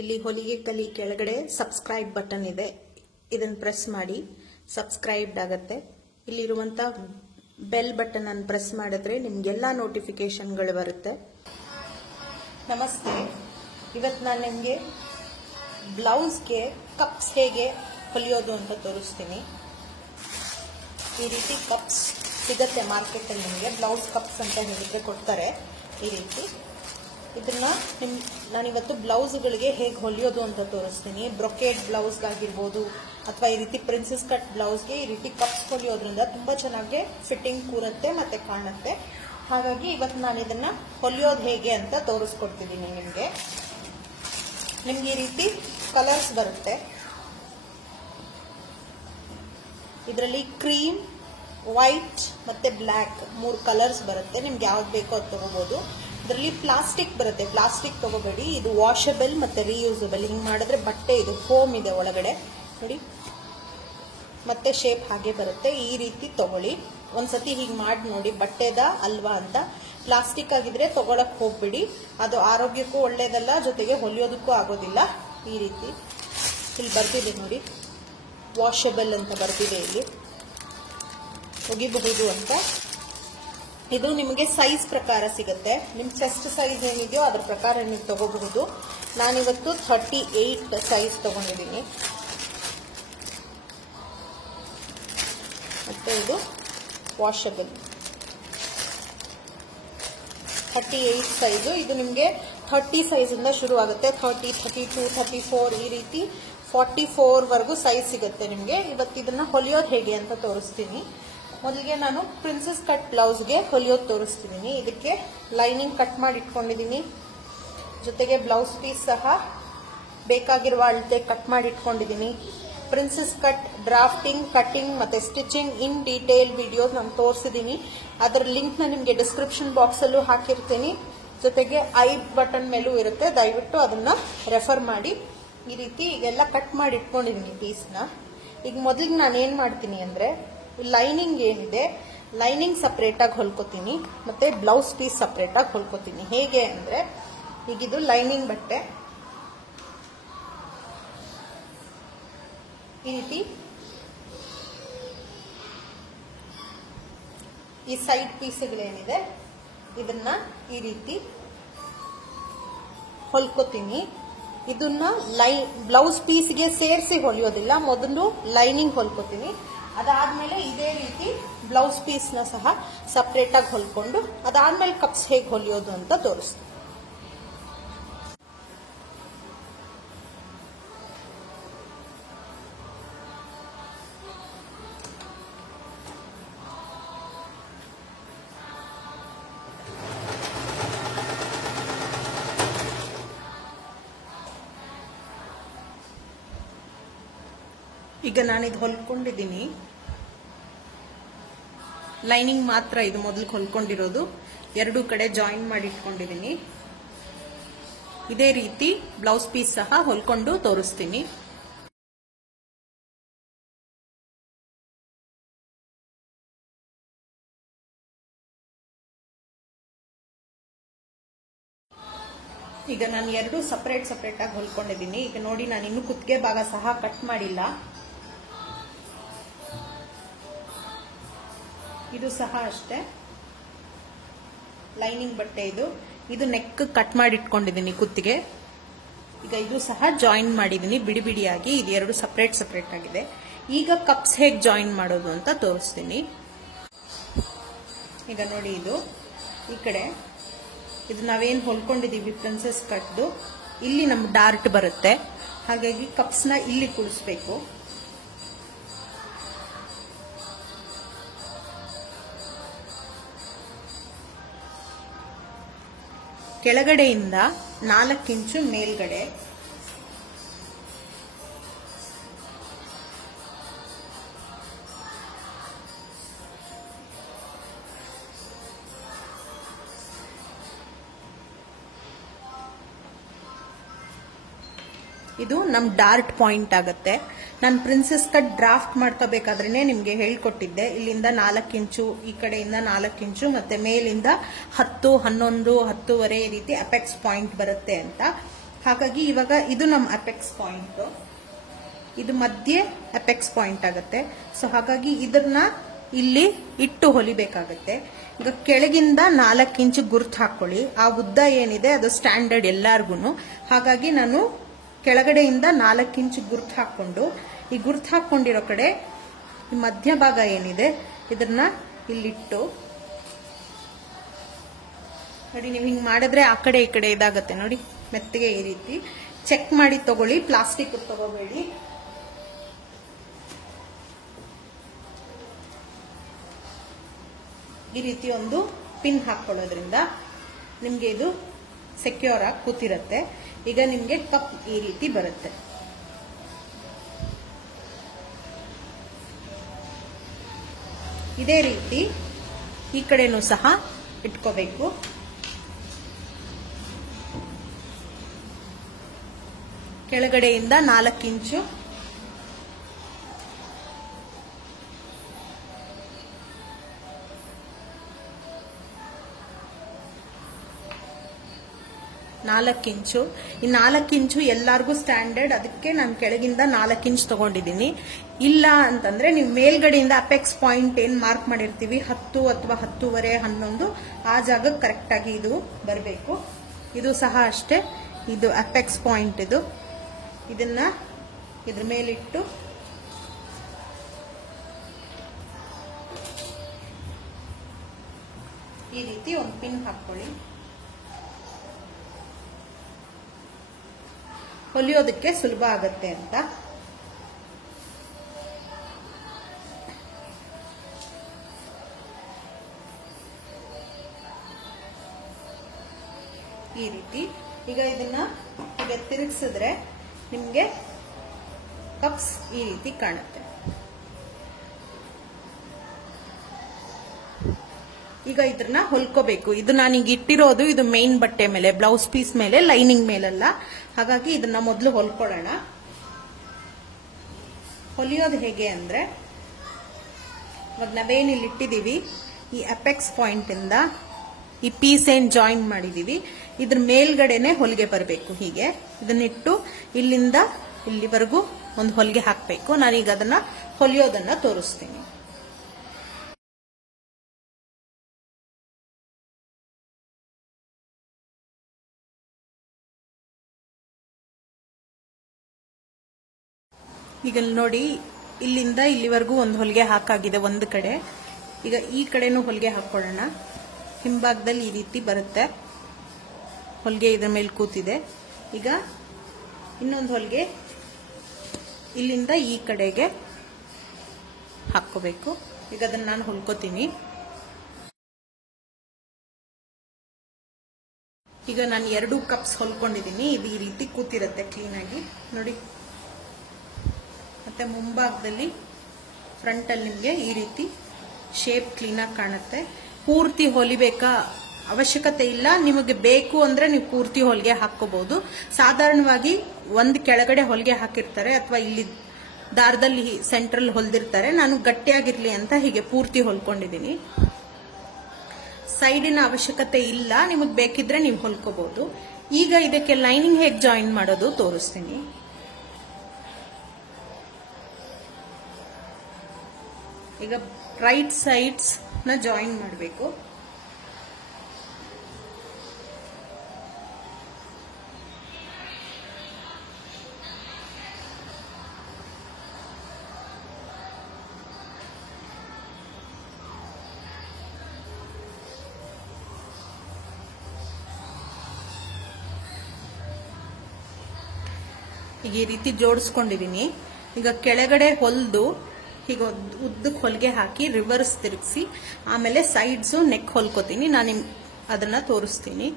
ಇಲ್ಲಿ ಹೊಲಿಗೆ ಕಲಿ ಕೆಳಗಡೆ ಸಬ್ಸ್ಕ್ರೈಬ್ ಬಟನ್ ಇದೆ. ಇದನ್ನು ಪ್ರೆಸ್ ಮಾಡಿ ಸಬ್ಸ್ಕ್ರೈಬ್ಡ್ ಆಗುತ್ತೆ. ಇಲ್ಲಿರುವಂತ ಬೆಲ್ ಬಟನ್ ಅನ್ನು ಪ್ರೆಸ್ ಮಾಡಿದ್ರೆ ನಿಮಗೆಲ್ಲ ನೋಟಿಫಿಕೇಶನ್ಗಳು ಬರುತ್ತೆ. ನಮಸ್ತೆ. ಇವತ್ತು ನಾನು ನಿಮಗೆ ಬ್ಲೌಸ್ಗೆ ಕಪ್ಸ್ ಹೇಗೆ ಹೊಲಿಯೋದು ಅಂತ ತೋರಿಸ್ತೀನಿ. ಈ ರೀತಿ ಕಪ್ಸ್ ಸಿಗುತ್ತೆ ಮಾರ್ಕೆಟಲ್ಲಿ. ನಿಮಗೆ ಬ್ಲೌಸ್ ಕಪ್ಸ್ ಅಂತ ಹೇಳಿದ್ರೆ ಕೊಡ್ತಾರೆ ಈ ರೀತಿ. ಇದನ್ನ ನಾನಿವತ್ತು ಬ್ಲೌಸ್ಗಳಿಗೆ ಹೇಗೆ ಹೊಲಿಯೋದು ಅಂತ ತೋರಿಸ್ತೀನಿ. ಬ್ರೊಕೇಡ್ ಬ್ಲೌಸ್ಗಾಗಿರ್ಬೋದು ಅಥವಾ ಈ ರೀತಿ ಪ್ರಿನ್ಸೆಸ್ ಕಟ್ ಬ್ಲೌಸ್ಗೆ ಈ ರೀತಿ ಕಪ್ಸ್ ಹೊಲಿಯೋದ್ರಿಂದ ತುಂಬಾ ಚೆನ್ನಾಗಿ ಫಿಟ್ಟಿಂಗ್ ಕೂರುತ್ತೆ ಮತ್ತೆ ಕಾಣುತ್ತೆ. ಹಾಗಾಗಿ ಇವತ್ತು ನಾನು ಇದನ್ನ ಹೊಲಿಯೋದು ಹೇಗೆ ಅಂತ ತೋರಿಸ್ಕೊಡ್ತಿದ್ದೀನಿ ನಿಮಗೆ. ಈ ರೀತಿ ಕಲರ್ಸ್ ಬರುತ್ತೆ. ಇದರಲ್ಲಿ ಕ್ರೀಮ್, ವೈಟ್ ಮತ್ತೆ ಬ್ಲ್ಯಾಕ್ 3 ಕಲರ್ಸ್ ಬರುತ್ತೆ. ನಿಮ್ಗೆ ಯಾವ್ದು ಬೇಕೋ ಅದು ತಗೋಬಹುದು. ಇದರಲ್ಲಿ ಪ್ಲಾಸ್ಟಿಕ್ ಬರುತ್ತೆ. ಪ್ಲಾಸ್ಟಿಕ್ ತಗೋಬೇಡಿ. ಇದು ವಾಷಬಲ್ ಮತ್ತೆ ರೀಯೂಸಬಲ್. ಹಿಂಗ್ ಮಾಡಿದ್ರೆ ಬಟ್ಟೆ ಇದು ಫೋಮ್ ಇದೆ ಒಳಗಡೆ ನೋಡಿ. ಮತ್ತೆ ಶೇಪ್ ಹಾಗೆ ಬರುತ್ತೆ. ಈ ರೀತಿ ತಗೊಳ್ಳಿ. ಒಂದ್ಸತಿ ಹೀಗೆ ಮಾಡಿ ನೋಡಿ ಬಟ್ಟೆದ ಅಲ್ವಾ ಅಂತ. ಪ್ಲಾಸ್ಟಿಕ್ ಆಗಿದ್ರೆ ತಗೊಳಕ್ ಹೋಗ್ಬಿಡಿ. ಅದು ಆರೋಗ್ಯಕ್ಕೂ ಒಳ್ಳೇದಲ್ಲ, ಜೊತೆಗೆ ಹೊಲಿಯೋದಕ್ಕೂ ಆಗೋದಿಲ್ಲ. ಈ ರೀತಿ ಇಲ್ಲಿ ಬರ್ತಿದೆ ನೋಡಿ, ವಾಷಬಲ್ ಅಂತ ಬರ್ತಿದೆ. ಇಲ್ಲಿ ಒಗಿಬಹುದು ಅಂತ. ಇದು ನಿಮಗೆ ಸೈಜ್ ಪ್ರಕಾರ ಸಿಗುತ್ತೆ. ನಿಮ್ ಚೆಸ್ಟ್ ಸೈಜ್ ಏನಿದೆಯೋ ಅದ್ರ ಪ್ರಕಾರ ನೀವು ತಗೋಬಹುದು. ನಾನಿವತ್ತು 38 ಸೈಜ್ ತಗೊಂಡಿದ್ದೀನಿ. ಮತ್ತೆ ಇದು ವಾಷಬಲ್ 38 ಸೈಜು. ಇದು ನಿಮಗೆ 30 ಸೈಜ್ ಇಂದ ಶುರು ಆಗುತ್ತೆ. 30, 32, 34 ಈ ರೀತಿ 44 ವರೆಗೂ ಸೈಜ್ ಸಿಗುತ್ತೆ ನಿಮಗೆ. ಇವತ್ತು ಇದನ್ನ ಹೊಲಿಯೋದು ಹೇಗೆ ಅಂತ ತೋರಿಸ್ತೀನಿ. ಮೊದಲಿಗೆ ನಾನು ಪ್ರಿನ್ಸೆಸ್ ಕಟ್ ಬ್ಲೌಸ್ಗೆ ಹೊಲಿಯೋದು ತೋರಿಸ್ತಿದ್ದೀನಿ. ಇದಕ್ಕೆ ಲೈನಿಂಗ್ ಕಟ್ ಮಾಡಿ ಇಟ್ಕೊಂಡಿದ್ದೀನಿ. ಜೊತೆಗೆ ಬ್ಲೌಸ್ ಪೀಸ್ ಸಹ ಬೇಕಾಗಿರುವ ಅಳತೆ ಕಟ್ ಮಾಡಿ ಇಟ್ಕೊಂಡಿದ್ದೀನಿ. ಪ್ರಿನ್ಸೆಸ್ ಕಟ್ ಡ್ರಾಫ್ಟಿಂಗ್, ಕಟಿಂಗ್ ಮತ್ತೆ ಸ್ಟಿಚಿಂಗ್ ಇನ್ ಡೀಟೇಲ್ ವಿಡಿಯೋ ನಾನು ತೋರಿಸಿದ್ದೀನಿ. ಅದರ ಲಿಂಕ್ ನ ನಿಮಗೆ ಡಿಸ್ಕ್ರಿಪ್ಷನ್ ಬಾಕ್ಸ್ ಅಲ್ಲೂ ಹಾಕಿರ್ತೀನಿ. ಜೊತೆಗೆ ಐ ಬಟನ್ ಮೇಲೂ ಇರುತ್ತೆ. ದಯವಿಟ್ಟು ಅದನ್ನ ರೆಫರ್ ಮಾಡಿ. ಈ ರೀತಿ ಈಗೆಲ್ಲ ಕಟ್ ಮಾಡಿ ಇಟ್ಕೊಂಡಿದ್ದೀನಿ ಪೀಸ್ನ. ಈಗ ಮೊದಲಿಗೆ ನಾನು ಏನ್ ಮಾಡ್ತೀನಿ ಅಂದ್ರೆ, ಲೈನಿಂಗ್ ಏನಿದೆ ಲೈನಿಂಗ್ ಸಪರೇಟ್ ಆಗಿ ಹೊಲ್ಕೋತೀನಿ ಮತ್ತೆ ಬ್ಲೌಸ್ ಪೀಸ್ ಸಪರೇಟ್ ಆಗಿ ಹೊಲ್ಕೋತೀನಿ. ಹೇಗೆ ಅಂದ್ರೆ, ಈಗಿದು ಲೈನಿಂಗ್ ಬಟ್ಟೆ ಈ ರೀತಿ ಈ ಸೈಡ್ ಪೀಸ್ಗಳೇನಿದೆ ಇದನ್ನ ಈ ರೀತಿ ಹೊಲ್ಕೋತೀನಿ. ಇದನ್ನ ಬ್ಲೌಸ್ ಪೀಸ್ಗೆ ಸೇರಿಸಿ ಹೊಲಿಯೋದಿಲ್ಲ. ಮೊದಲು ಲೈನಿಂಗ್ ಹೊಲ್ಕೋತೀನಿ. ಅದಾದ್ಮೇಲೆ ಇದೇ ರೀತಿ ಬ್ಲೌಸ್ ಪೀಸ್ ನ ಸಹ ಸಪರೇಟ್ ಆಗಿ ಹೊಲ್ಕೊಂಡು ಅದಾದ್ಮೇಲೆ ಕಪ್ಸ್ ಹೇಗೆ ಹೊಲಿಯೋದು ಅಂತ ತೋರಿಸ್ತೀನಿ. ಈಗ ನಾನಿದು ಹೊಲ್ಕೊಂಡಿದ್ದೀನಿ. ಲೈನಿಂಗ್ ಮಾತ್ರ ಇದು ಮೊದಲು ಹೊಲ್ಕೊಂಡಿರೋದು. 2 ಕಡೆ ಜಾಯಿನ್ ಮಾಡಿ ಇಟ್ಕೊಂಡಿದ್ದೀನಿ. ಇದೇ ರೀತಿ ಬ್ಲೌಸ್ ಪೀಸ್ ಸಹ ಹೊಲ್ಕೊಂಡು ತೋರಿಸ್ತೀನಿ. ಈಗ ನಾನು 2 ಸಪರೇಟ್ ಆಗಿ ಹೊಲ್ಕೊಂಡಿದ್ದೀನಿ. ಈಗ ನೋಡಿ, ನಾನು ಇನ್ನು ಕುತ್ತಿಗೆ ಭಾಗ ಸಹ ಕಟ್ ಮಾಡಿಲ್ಲ. ಇದು ಸಹ ಅಷ್ಟೇ ಲೈನಿಂಗ್ ಬಟ್ಟೆ. ಇದು ನೆಕ್ ಕಟ್ ಮಾಡಿ ಇಟ್ಕೊಂಡಿದ್ದೀನಿ ಕುತ್ತಿಗೆ. ಈಗ ಇದು ಸಹ ಜಾಯಿನ್ ಮಾಡಿದ್ದೀನಿ ಬಿಡಿ ಬಿಡಿಯಾಗಿ. ಇದು 2 ಸಪರೇಟ್ ಆಗಿದೆ. ಈಗ ಕಪ್ಸ್ ಹೇಗೆ ಜಾಯಿನ್ ಮಾಡೋದು ಅಂತ ತೋರಿಸ್ತೀನಿ. ಈಗ ನೋಡಿ, ಇದು ಈ ಕಡೆ ಇದು ನಾವೇನು ಹೊಲ್ಕೊಂಡಿದೀವಿ ಪ್ರಿನ್ಸೆಸ್ ಕಟ್ದು, ಇಲ್ಲಿ ನಮ್ ಡಾರ್ಟ್ ಬರುತ್ತೆ. ಹಾಗಾಗಿ ಕಪ್ಸ್ ನ ಇಲ್ಲಿ ಕೂಡಿಸ್ಬೇಕು. ಕೆಳಗಡೆಯಿಂದ 4 ಇಂಚು ಮೇಲ್ಗಡೆ, ಇದು ನಮ್ ಡಾರ್ಟ್ ಪಾಯಿಂಟ್ ಆಗುತ್ತೆ. ನಾನು ಪ್ರಿನ್ಸೆಸ್ ಕಟ್ ಡ್ರಾಫ್ಟ್ ಮಾಡ್ಕೋಬೇಕಾದ್ರೆ ನಿಮ್ಗೆ ಹೇಳ್ಕೊಟ್ಟಿದ್ದೆ. ಇಲ್ಲಿಂದ 4 ಇಂಚು, ಈ ಕಡೆಯಿಂದ 4 ಇಂಚು, ಮತ್ತೆ ಮೇಲಿಂದ 10, 11, 10.5 ಈ ರೀತಿ ಅಪೆಕ್ಸ್ ಪಾಯಿಂಟ್ ಬರುತ್ತೆ ಅಂತ. ಹಾಗಾಗಿ ಇವಾಗ ಇದು ನಮ್ಮ ಅಪೆಕ್ಸ್ ಪಾಯಿಂಟ್, ಇದು ಮಧ್ಯೆ ಅಪೆಕ್ಸ್ ಪಾಯಿಂಟ್ ಆಗುತ್ತೆ. ಸೊ ಹಾಗಾಗಿ ಇದನ್ನ ಇಲ್ಲಿ ಇಟ್ಟು ಹೊಲಿಬೇಕಾಗತ್ತೆ. ಈಗ ಕೆಳಗಿಂದ 4 ಇಂಚು ಗುರ್ತು ಹಾಕೊಳ್ಳಿ. ಆ ಉದ್ದ ಏನಿದೆ ಅದು ಸ್ಟ್ಯಾಂಡರ್ಡ್ ಎಲ್ಲಾರ್ಗು. ಹಾಗಾಗಿ ನಾನು ಕೆಳಗಡೆಯಿಂದ 4 ಇಂಚು ಗುರ್ತು ಹಾಕೊಂಡು, ಈ ಗುರ್ತು ಹಾಕೊಂಡಿರೋ ಕಡೆ ಈ ಮಧ್ಯಭಾಗ ಏನಿದೆ ಇದನ್ನ ಇಲ್ಲಿಟ್ಟು ನೋಡಿ. ನೀವು ಹಿಂಗ್ ಮಾಡಿದ್ರೆ ಆ ಕಡೆ ಈ ಕಡೆ ಇದಾಗತ್ತೆ ನೋಡಿ, ಮೆತ್ತಗೆ ಈ ರೀತಿ ಚೆಕ್ ಮಾಡಿ ತಗೊಳ್ಳಿ, ಪ್ಲಾಸ್ಟಿಕ್ ತಗೋಬೇಡಿ. ಈ ರೀತಿ ಒಂದು ಪಿನ್ ಹಾಕೊಳ್ಳೋದ್ರಿಂದ ನಿಮ್ಗೆ ಇದು ಸೆಕ್ಯೂರ್ ಆಗಿ ಕೂತಿರತ್ತೆ. ಈಗ ನಿಮ್ಗೆ ಕಪ್ ಈ ರೀತಿ ಬರುತ್ತೆ. ಇದೇ ರೀತಿ ಈ ಕಡೆನೂ ಸಹ ಇಟ್ಕೋಬೇಕು. ಕೆಳಗಡೆಯಿಂದ 4 ಇಂಚು ಈ 4 ಇಂಚು ಎಲ್ಲಾರ್ಗೂ ಸ್ಟ್ಯಾಂಡರ್ಡ್. ಅದಕ್ಕೆ ನಾನು ಕೆಳಗಿಂದ 4 ಇಂಚ್ ತಗೊಂಡಿದ್ದೀನಿ. ಇಲ್ಲ ಅಂತಂದ್ರೆ ನೀವು ಮೇಲ್ಗಡೆಯಿಂದ ಅಪೆಕ್ಸ್ ಪಾಯಿಂಟ್ ಏನ್ ಮಾರ್ಕ್ ಮಾಡಿರ್ತೀವಿ 10 ಅಥವಾ 10:30, 11 ಆ ಜಾಗಕ್ಕೆ ಕರೆಕ್ಟ್ ಆಗಿ ಇದು ಬರಬೇಕು. ಇದು ಸಹ ಅಷ್ಟೇ, ಇದು ಅಪೆಕ್ಸ್ ಪಾಯಿಂಟ್. ಇದನ್ನ ಇದ್ರ ಮೇಲಿಟ್ಟು ಈ ರೀತಿ ಒಂದು ಪಿನ್ ಹಾಕೊಳ್ಳಿ. ಹೊಲಿಯೋದಕ್ಕೆ ಸುಲಭ ಆಗತ್ತೆ ಅಂತ. ಈ ರೀತಿ ಈಗ ಇದನ್ನ ಈಗ ತಿರುಗಿಸಿದ್ರೆ ನಿಮ್ಗೆ ಕಪ್ಸ್ ಈ ರೀತಿ ಕಾಣುತ್ತೆ. ಈಗ ಇದನ್ನ ಹೊಲ್ಕೋಬೇಕು. ಇದು ನಾನೀಗ ಇಟ್ಟಿರೋದು ಇದು ಮೇನ್ ಬಟ್ಟೆ ಮೇಲೆ, ಬ್ಲೌಸ್ ಪೀಸ್ ಮೇಲೆ, ಲೈನಿಂಗ್ ಮೇಲಲ್ಲ. ಹಾಗಾಗಿ ಇದನ್ನ ಮೊದಲು ಹೊಲ್ಕೊಳ್ಳೋಣ. ಹೊಲಿಯೋದು ಹೇಗೆ ಅಂದ್ರೆ, ಇವಾಗ ನಾವೇನು ಇಲ್ಲಿ ಇಟ್ಟಿದೀವಿ ಈ ಅಪೆಕ್ಸ್ ಪಾಯಿಂಟ್ ಇಂದ ಈ ಪೀಸ್ ಏನ್ ಜಾಯಿನ್ ಮಾಡಿದೀವಿ ಇದ್ರ ಮೇಲ್ಗಡೆನೆ ಹೊಲಿಗೆ ಬರಬೇಕು. ಹೀಗೆ ಇದನ್ನಿಟ್ಟು ಇಲ್ಲಿಂದ ಇಲ್ಲಿವರೆಗೂ ಒಂದು ಹೊಲಿಗೆ ಹಾಕಬೇಕು. ನಾನೀಗ ಅದನ್ನ ಹೊಲಿಯೋದನ್ನ ತೋರಿಸ್ತೀನಿ. ಈಗ ನೋಡಿ, ಇಲ್ಲಿಂದ ಇಲ್ಲಿವರೆಗೂ ಒಂದು ಹೊಲಿಗೆ ಹಾಕಾಗಿದೆ ಒಂದು ಕಡೆ. ಈಗ ಈ ಕಡೆನೂ ಹೊಲಿಗೆ ಹಾಕೊಳ್ಳೋಣ. ಹಿಂಭಾಗದಲ್ಲಿ ಈ ರೀತಿ ಬರುತ್ತೆ, ಹೊಲಿಗೆ ಇದ್ರ ಮೇಲೆ ಕೂತಿದೆ. ಈಗ ಇನ್ನೊಂದು ಹೊಲಿಗೆ ಇಲ್ಲಿಂದ ಈ ಕಡೆಗೆ ಹಾಕೋಬೇಕು. ಈಗ ಅದನ್ನ ನಾನು ಹೊಲ್ಕೋತೀನಿ. ಈಗ ನಾನು 2 ಕಪ್ಸ್ ಹೊಲ್ಕೊಂಡಿದ್ದೀನಿ. ಇದು ಈ ರೀತಿ ಕೂತಿರುತ್ತೆ ಕ್ಲೀನ್ ಆಗಿ ನೋಡಿ. ಮತ್ತೆ ಮುಂಭಾಗದಲ್ಲಿ ಫ್ರಂಟ್ ಅಲ್ಲಿ ನಿಮಗೆ ಈ ರೀತಿ ಶೇಪ್ ಕ್ಲೀನ್ ಆಗಿ ಕಾಣುತ್ತೆ. ಪೂರ್ತಿ ಹೊಲಿಬೇಕಾ ಅವಶ್ಯಕತೆ ಇಲ್ಲ. ನಿಮಗೆ ಬೇಕು ಅಂದ್ರೆ ನೀವು ಪೂರ್ತಿ ಹೊಲಿಗೆ ಹಾಕೋಬಹುದು. ಸಾಧಾರಣವಾಗಿ ಒಂದು ಕೆಳಗಡೆ ಹೊಲಿಗೆ ಹಾಕಿರ್ತಾರೆ ಅಥವಾ ಇಲ್ಲಿ ದಾರದಲ್ಲಿ ಸೆಂಟ್ರಲ್ ಹೊಲ್ದಿರ್ತಾರೆ. ನಾನು ಗಟ್ಟಿಯಾಗಿರ್ಲಿ ಅಂತ ಹೀಗೆ ಪೂರ್ತಿ ಹೊಲ್ಕೊಂಡಿದ್ದೀನಿ. ಸೈಡಿನ ಅವಶ್ಯಕತೆ ಇಲ್ಲ, ನಿಮಗೆ ಬೇಕಿದ್ರೆ ನೀವು ಹೊಲ್ಕೋಬಹುದು. ಈಗ ಇದಕ್ಕೆ ಲೈನಿಂಗ್ ಹೇಗೆ ಜಾಯಿನ್ ಮಾಡೋದು ತೋರಿಸ್ತೀನಿ. ಈಗ ರೈಟ್ ಸೈಡ್ಸ್ ನ ಜಾಯಿನ್ ಮಾಡಬೇಕು. ಈಗ ಈ ರೀತಿ ಜೋಡಿಸ್ಕೊಂಡಿದೀನಿ. ಈಗ ಕೆಳಗಡೆ ಹೊಲ್ದು ಈಗ ಉದ್ದಕ್ಕೆ ಹೊಲಿಗೆ ಹಾಕಿ ರಿವರ್ಸ್ ತಿರುಗಿಸಿ ಆಮೇಲೆ ಸೈಡ್ಸ್ ನೆಕ್ ಹೊಲ್ಕೋತೀನಿ. ನಾನು ಅದನ್ನ ತೋರಿಸ್ತೀನಿ.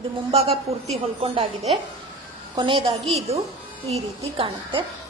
ಇದು ಮುಂಭಾಗ ಪೂರ್ತಿ ಹೊಲ್ಕೊಂಡಾಗಿದೆ. ಕೊನೆಯದಾಗಿ ಇದು ಈ ರೀತಿ ಕಾಣುತ್ತೆ.